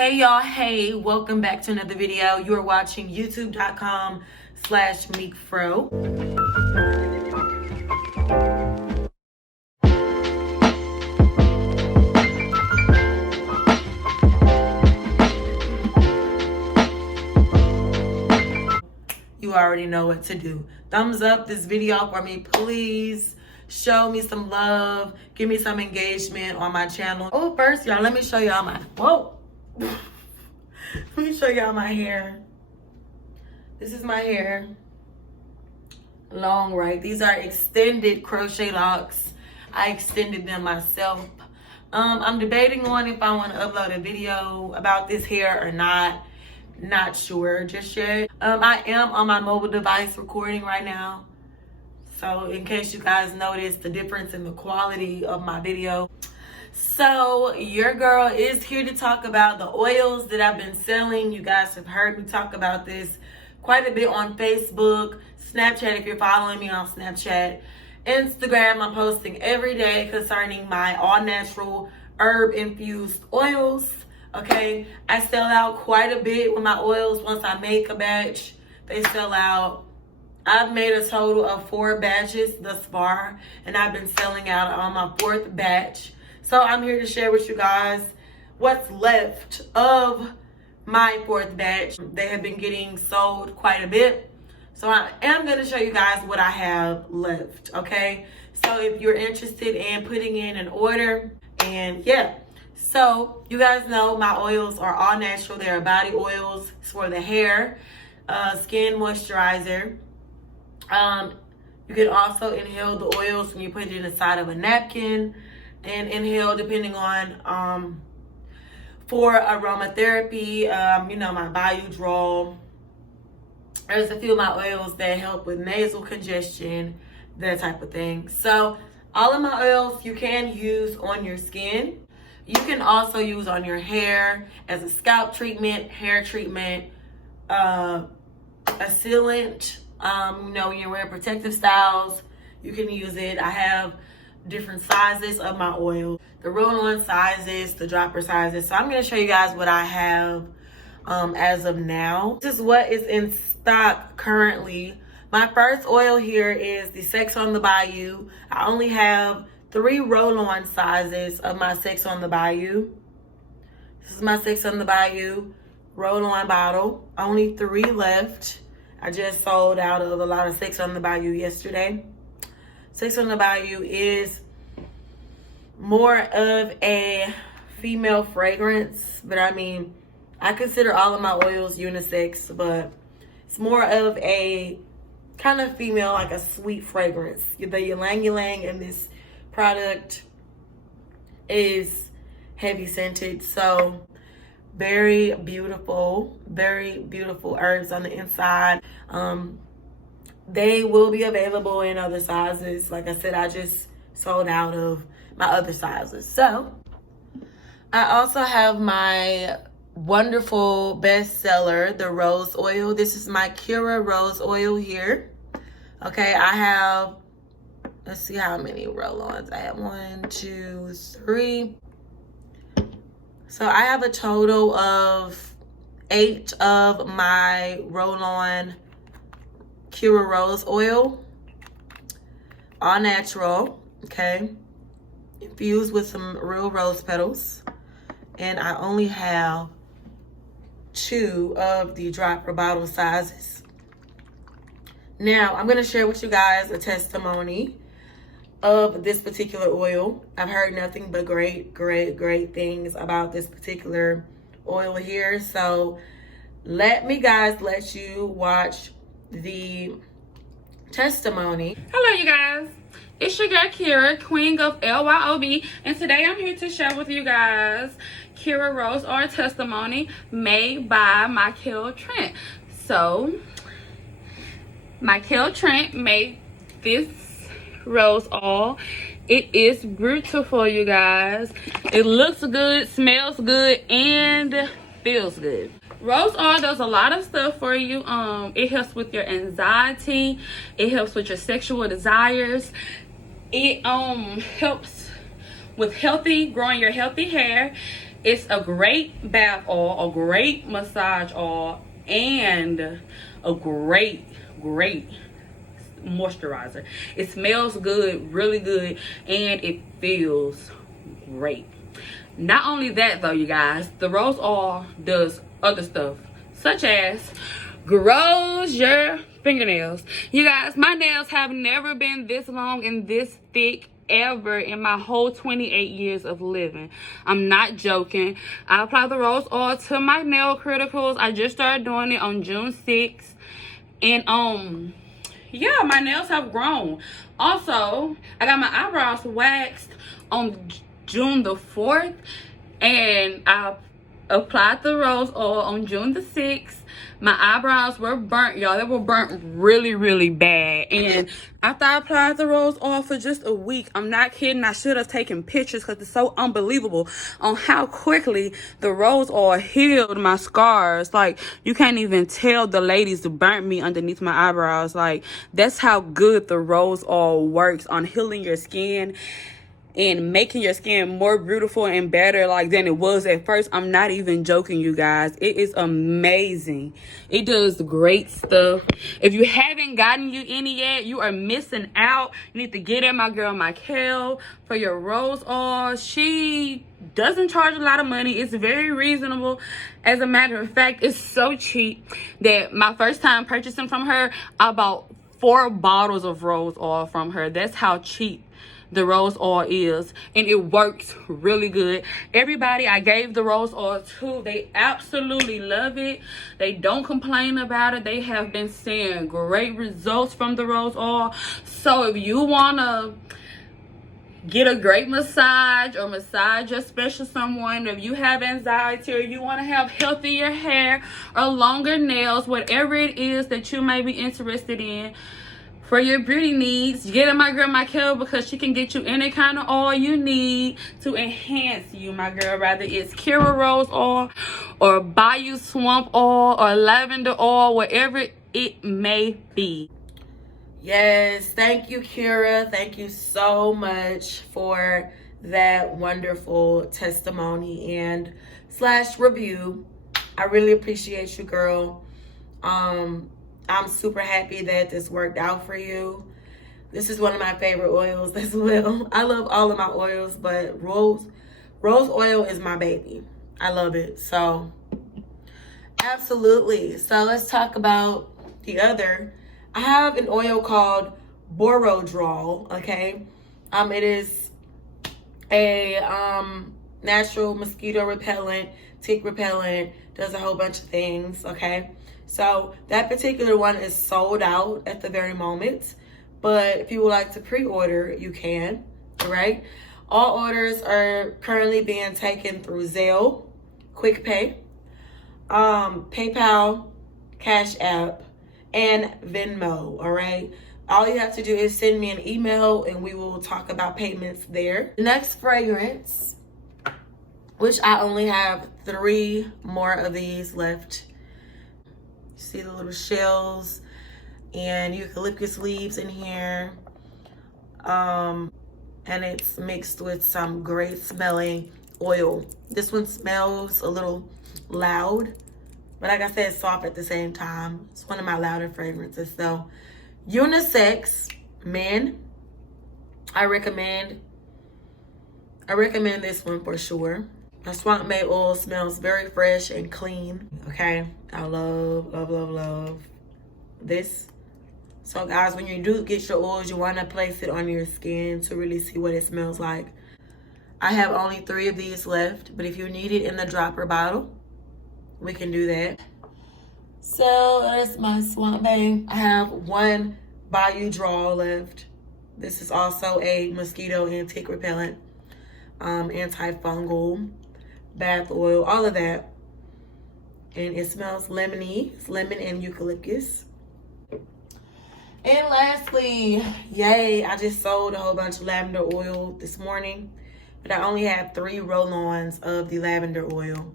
Hey y'all, hey, welcome back to another video. You are watching youtube.com/meekfro. You already know what to do. Thumbs up this video for me, please. Show me some love. Give me some engagement on my channel. Oh, first, y'all, let me show y'all my, whoa. Let me show y'all my hair. This is my hair. Long, right? These are extended crochet locks. I extended them myself. I'm debating on if I want to upload a video about this hair or not. Not sure just yet. I am on my mobile device recording right now. So in case you guys notice the difference in the quality of my video. So your girl is here to talk about the oils that I've been selling. You guys have heard me talk about this quite a bit on Facebook, Snapchat if you're following me on Snapchat, Instagram. I'm posting every day concerning my all natural herb infused oils. Okay, I sell out quite a bit with my oils. Once I make a batch, they sell out. I've made a total of 4 batches thus far, and I've been selling out on my 4th batch. So I'm here to share with you guys what's left of my 4th batch. They have been getting sold quite a bit. So I am going to show you guys what I have left, okay? So if you're interested in putting in an order, and yeah. So you guys know my oils are all natural. They're body oils. It's for the hair, skin moisturizer. You can also inhale the oils when you put it inside of a napkin, and inhale depending on for aromatherapy. You know, my Bayou. There's a few of my oils that help with nasal congestion, that type of thing. So all of my oils you can use on your skin. You can also use on your hair as a scalp treatment, hair treatment, a sealant. You know, when you're wearing protective styles, you can use it. I have different sizes of my oil, the roll-on sizes, the dropper sizes. So I'm going to show you guys what I have as of now. This is what is in stock currently. My first oil here is the Sex on the Bayou. I only have 3 roll-on sizes of my Sex on the Bayou. This is my Sex on the Bayou roll-on bottle. Only 3 left. I just sold out of a lot of Sex on the Bayou yesterday. Sex on the Bayou is more of a female fragrance, but I mean, I consider all of my oils unisex, but it's more of a kind of female, like a sweet fragrance. The ylang ylang in this product is heavy scented, so very beautiful herbs on the inside. They will be available in other sizes. Like I said, I just sold out of my other sizes. So I also have my wonderful bestseller, the rose oil. This is my Kira rose oil here. Okay, I have, let's see how many roll-ons I have. 1, 2, 3. So I have a total of 8 of my roll-on Kira rose oil, all natural, okay, infused with some real rose petals. And I only have 2 of the dropper bottle sizes. Now I'm going to share with you guys a testimony of this particular oil. I've heard nothing but great things about this particular oil here. So let you watch the testimony. Hello you guys, it's your girl Kira, queen of LYOB, and today I'm here to share with you guys Kira Rose Oil testimony made by mykeltrent. So mykeltrent made this rose oil. It is beautiful, you guys. It looks good, smells good, and feels good. Rose oil does a lot of stuff for you. It helps with your anxiety. It helps with your sexual desires. It helps with growing your healthy hair. It's a great bath oil, a great massage oil, and a great moisturizer. It smells good, really good, and it feels great. Not only that though, you guys, the rose oil does other stuff, such as grows your fingernails. You guys, my nails have never been this long and this thick ever in my whole 28 years of living. I'm not joking. I apply the rose oil to my nail criticals. I just started doing it on June 6th. And yeah, my nails have grown. Also, I got my eyebrows waxed on June the 4th, and I applied the rose oil on June the 6th. My eyebrows were burnt, y'all. They were burnt really bad. And after I applied the rose oil for just a week, I'm not kidding, I should have taken pictures because it's so unbelievable on how quickly the rose oil healed my scars. Like, you can't even tell the ladies burnt me underneath my eyebrows. Like, that's how good the rose oil works on healing your skin and making your skin more beautiful and better like than it was at first. I'm not even joking, you guys. It is amazing. It does great stuff. If you haven't gotten you any yet, you are missing out. You need to get at my girl Mykel for your rose oil. She doesn't charge a lot of money. It's very reasonable. As a matter of fact, it's so cheap that my first time purchasing from her, I bought 4 bottles of rose oil from her. That's how cheap the rose oil is, and it works really good. Everybody I gave the rose oil to, they absolutely love it. They don't complain about it. They have been seeing great results from the rose oil. So if you want to get a great massage or massage your special someone, if you have anxiety or you want to have healthier hair or longer nails, whatever it is that you may be interested in for your beauty needs, get at my girl Mykel, because she can get you any kind of oil you need to enhance you, my girl. Rather it's Kira Rose oil or Bayou Swamp oil or lavender oil, whatever it may be. Yes, thank you, Kira. Thank you so much for that wonderful testimony and / review. I really appreciate you, girl. I'm super happy that this worked out for you. This is one of my favorite oils as well. I love all of my oils, but rose oil is my baby. I love it. So, absolutely. So, let's talk about the other. I have an oil called Borodrol, okay? It is a natural mosquito repellent, tick repellent, does a whole bunch of things, okay? So that particular one is sold out at the very moment, but if you would like to pre-order, you can, all right? All orders are currently being taken through Zelle, QuickPay, PayPal, Cash App, and Venmo, all right? All you have to do is send me an email and we will talk about payments there. The next fragrance, which I only have 3 more of these left. See the little shells and eucalyptus leaves in here. And it's mixed with some great smelling oil. This one smells a little loud, but like I said, soft at the same time. It's one of my louder fragrances. So unisex, men, I recommend this one for sure. My Swamp May oil smells very fresh and clean, okay? I love this. So guys, when you do get your oils, you want to place it on your skin to really see what it smells like. I have only 3 of these left, but if you need it in the dropper bottle, we can do that. So that's my Swamp May. I have 1 Bayou Draw left. This is also a mosquito and tick repellent, antifungal, bath oil, all of that. And it smells lemony. It's lemon and eucalyptus. And lastly, yay, I just sold a whole bunch of lavender oil this morning, but I only have 3 roll-ons of the lavender oil.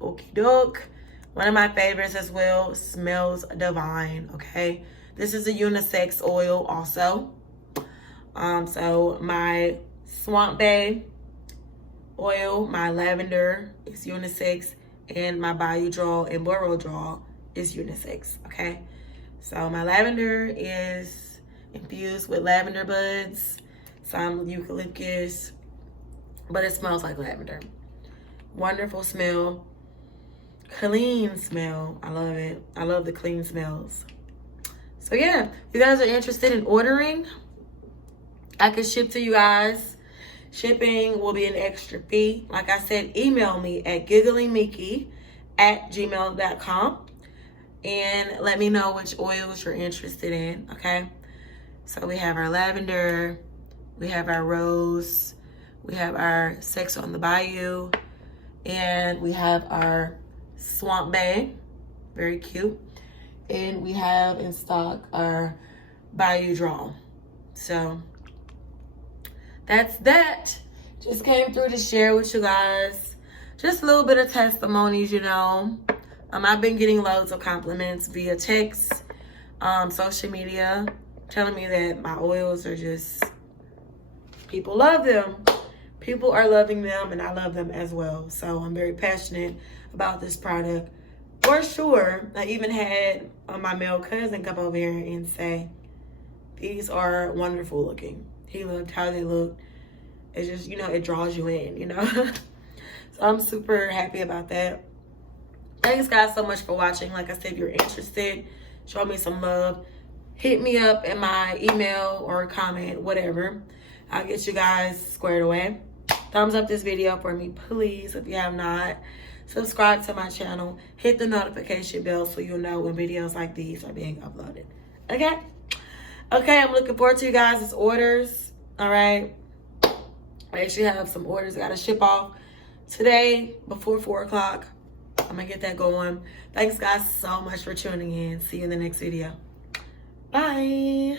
Okie doke. One of my favorites as well, smells divine, okay? This is a unisex oil also. So my Swamp Bay oil, my lavender is unisex, and my Bayou Draw and Boro Draw is unisex, okay? So my lavender is infused with lavender buds, some eucalyptus, but it smells like lavender. Wonderful smell, clean smell. I love it. I love the clean smells. So yeah, if you guys are interested in ordering, I can ship to you guys. Shipping will be an extra fee. Like I said, email me at gigglingmeekie@gmail.com and let me know which oils you're interested in, okay? So we have our lavender, we have our rose, we have our Sex on the Bayou, and we have our Swamp Bay, very cute. And we have in stock our Bayou Draw. So that's that. Just came through to share with you guys. Just a little bit of testimonies, you know. I've been getting loads of compliments via text, social media, telling me that my oils are just, people love them. People are loving them, and I love them as well. So I'm very passionate about this product. For sure, I even had my male cousin come over here and say, these are wonderful looking. He looked how they looked. It's just, you know, it draws you in, you know. So I'm super happy about that. Thanks guys so much for watching. Like I said, if you're interested, show me some love. Hit me up in my email or comment, whatever. I'll get you guys squared away. Thumbs up this video for me, please, if you have not. Subscribe to my channel. Hit the notification bell so you'll know when videos like these are being uploaded. Okay? Okay, I'm looking forward to you guys' orders. All right? I actually have some orders I got to ship off today before 4 o'clock. I'm going to get that going. Thanks, guys, so much for tuning in. See you in the next video. Bye.